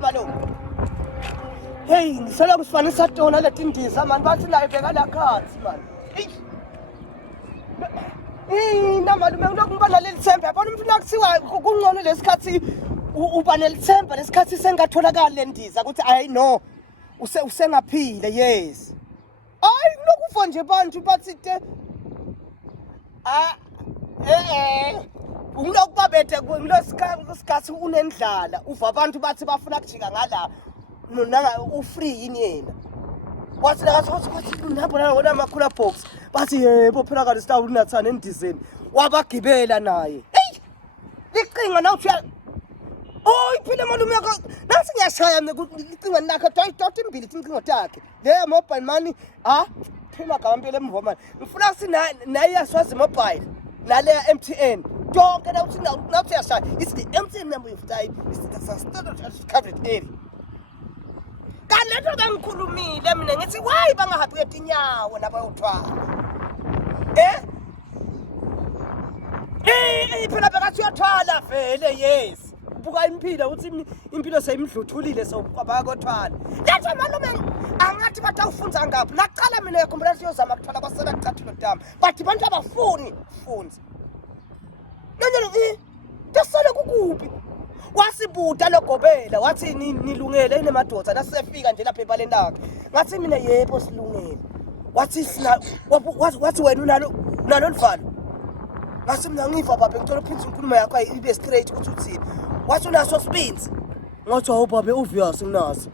malume. Hey, ngisela kusifanisa tona leti ndiza man bathi nayo bheka la khansi man. Na malume unokuba naleli themba yabona umuntu nakuthiwa kungcono lesikhathi uba nelithemba lesikhathi sengatholakala lendiza ukuthi I know usengaphile yes. Hayi kunokufa nje bantu bathi Unokubabethe kulosikhathi unendlala uva abantu bathi bafuna kujika ngala nonanga ufree yini yena wathi la kathi ngihamba ngona amakhula box bathi yebo phela kade sitawu unathana endizeni wabagibela naye hey liqinga nawuthi phela malume yakho nasi ngiyashaya mina icinga nakho dot imbili icingo takhe le mobile money phela ngambele emva manje ngifuna naye yaswazi mobile nale MTN jonke nawuthi yashaya it's the MTN number of time it's the standard covered area kanetho bangikhulumile mina ngithi why bangahambi etinyawo nabayothwala phela bekathi uyathwala vele yes buka impilo uthi impilo seyimdluthulile sobayakothwala lethe malume angathi bathi awufunza ngaphi laqala mina yakhombela siyozama kuthwala basela kucathula dama bathi bantu abafuni funza nanyalo tasale kukuphi wasibuta logobela wathi nilungele inemadoda nasefika nje lapha ebaleni lakhe ngathi mina yebo silungele wathi wathi wena unalo livalo ngathi mina ngiva baba ngithola phinzi inkulumo yakho ibe straight ukuthi uthini wathi unaso spins ngathi awu baba obvious nginaso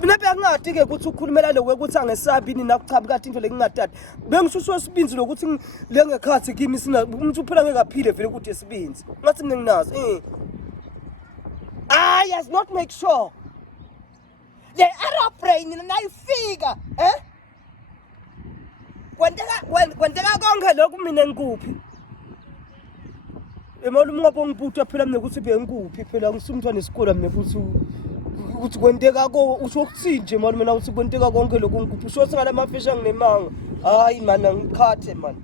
mina bengingadi ke ukuthi ukhulumela lokho ukuthi angesabi nina kuchabi kade into lekingadadi bengisuswe sibinzi lokuthi lengekhathi kimi sina umuntu uphela ngekaphile vele ukuthi esibinzi ngathi mina nginaso I has not make sure the aeroplane nayifika kwenteka konke lokhu mina ngikuphi emalume ngoba ngibutha phela mina ukuthi bengikuphi phela ngisumntwana esikole mina ukuthi kwenteka ko usho ukuthini nje malume na uthi kwenteka konke lokhu ngikuphi usho singala mafisha nginemanga hayi man ngikhathe man